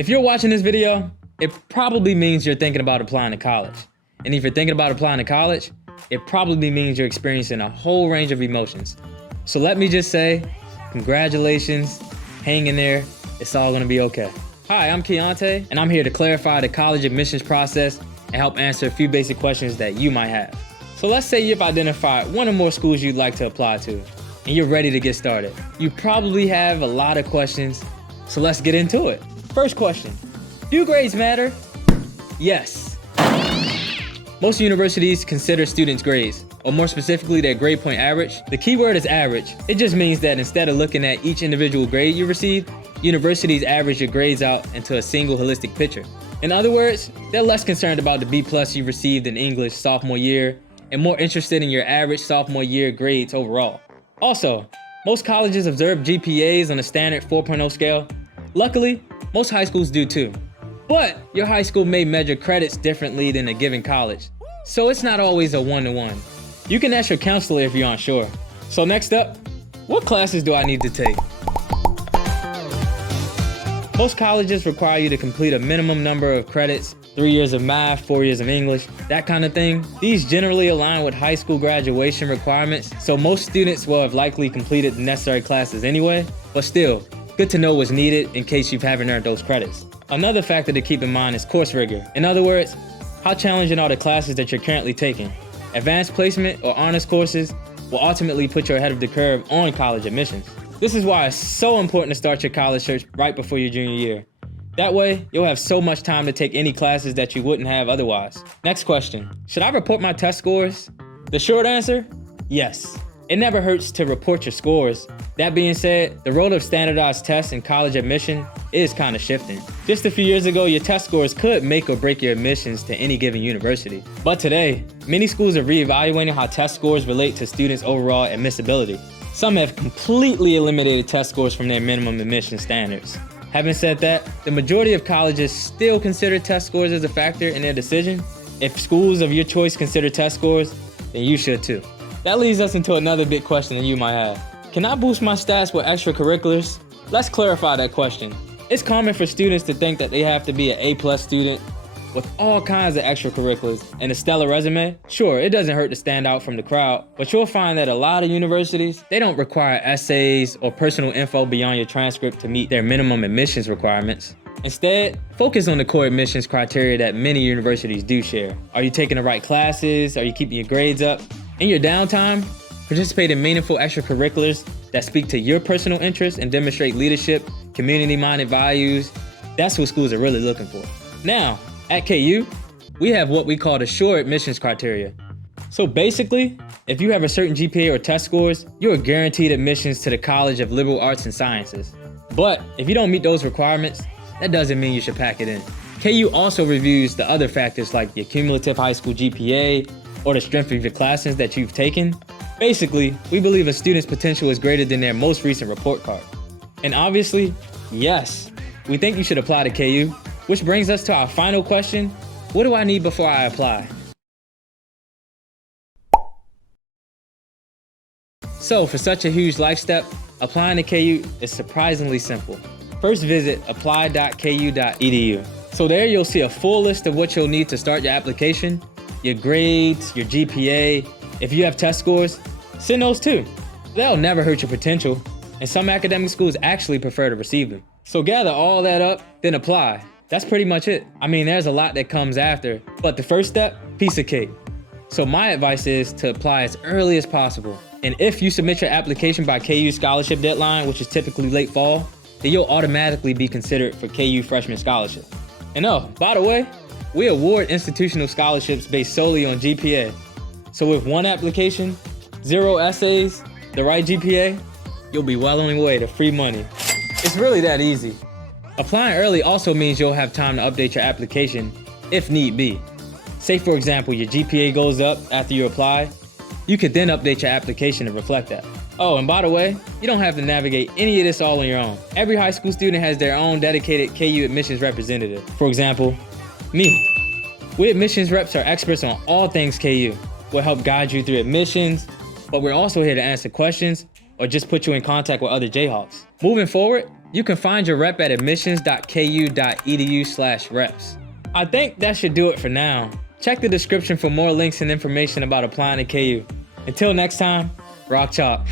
If you're watching this video, it probably means you're thinking about applying to college. And if you're thinking about applying to college, it probably means you're experiencing a whole range of emotions. So let me just say, congratulations, hang in there, it's all gonna be okay. Hi, I'm Keontae, and I'm here to clarify the college admissions process and help answer a few basic questions that you might have. So let's say you've identified one or more schools you'd like to apply to, and you're ready to get started. You probably have a lot of questions, so let's get into it. First question, do grades matter? Yes. Most universities consider students' grades, or more specifically their grade point average. The key word is average. It just means that instead of looking at each individual grade you received, universities average your grades out into a single holistic picture. In other words, they're less concerned about the B+ you received in English sophomore year and more interested in your average sophomore year grades overall. Also, most colleges observe GPAs on a standard 4.0 scale. Luckily, most high schools do too. But your high school may measure credits differently than a given college, so it's not always a one-to-one. You can ask your counselor if you're unsure. So next up, what classes do I need to take? Most colleges require you to complete a minimum number of credits, 3 years of math, 4 years of English, that kind of thing. These generally align with high school graduation requirements, so most students will have likely completed the necessary classes anyway, but still, good to know what's needed in case you haven't earned those credits. Another factor to keep in mind is course rigor. In other words, how challenging are the classes that you're currently taking? Advanced placement or honors courses will ultimately put you ahead of the curve on college admissions. This is why it's so important to start your college search right before your junior year. That way, you'll have so much time to take any classes that you wouldn't have otherwise. Next question, should I report my test scores? The short answer, yes. It never hurts to report your scores. That being said, the role of standardized tests in college admission is kind of shifting. Just a few years ago, your test scores could make or break your admissions to any given university. But today, many schools are reevaluating how test scores relate to students' overall admissibility. Some have completely eliminated test scores from their minimum admission standards. Having said that, the majority of colleges still consider test scores as a factor in their decision. If schools of your choice consider test scores, then you should too. That leads us into another big question that you might have. Can I boost my stats with extracurriculars? Let's clarify that question. It's common for students to think that they have to be an A+ student with all kinds of extracurriculars and a stellar resume. Sure, it doesn't hurt to stand out from the crowd, but you'll find that a lot of universities, they don't require essays or personal info beyond your transcript to meet their minimum admissions requirements. Instead, focus on the core admissions criteria that many universities do share. Are you taking the right classes? Are you keeping your grades up? In your downtime, participate in meaningful extracurriculars that speak to your personal interests and demonstrate leadership, community-minded values. That's what schools are really looking for. Now, at KU, we have what we call the sure admissions criteria. So basically, if you have a certain GPA or test scores, you are guaranteed admissions to the College of Liberal Arts and Sciences. But if you don't meet those requirements, that doesn't mean you should pack it in. KU also reviews the other factors like your cumulative high school GPA or the strength of your classes that you've taken. Basically, we believe a student's potential is greater than their most recent report card. And obviously, yes, we think you should apply to KU, which brings us to our final question, what do I need before I apply? So for such a huge life step, applying to KU is surprisingly simple. First visit apply.ku.edu. So there you'll see a full list of what you'll need to start your application, your grades, your GPA. If you have test scores, send those too. They'll never hurt your potential, and some academic schools actually prefer to receive them. So gather all that up, then apply. That's pretty much it. I mean, there's a lot that comes after, but the first step, piece of cake. So my advice is to apply as early as possible. And if you submit your application by KU scholarship deadline, which is typically late fall, then you'll automatically be considered for KU freshman scholarship. And oh, by the way, we award institutional scholarships based solely on GPA. So with one application, 0 essays, the right GPA, you'll be well on your way to free money. It's really that easy. Applying early also means you'll have time to update your application if need be. Say for example, your GPA goes up after you apply, you could then update your application to reflect that. Oh, and by the way, you don't have to navigate any of this all on your own. Every high school student has their own dedicated KU admissions representative. For example, me. We admissions reps are experts on all things KU. We'll help guide you through admissions, but we're also here to answer questions or just put you in contact with other Jayhawks. Moving forward, You can find your rep at admissions.ku.edu/reps. I think that should do it for now. Check the description for more links and information about applying to KU. Until next time, rock chalk.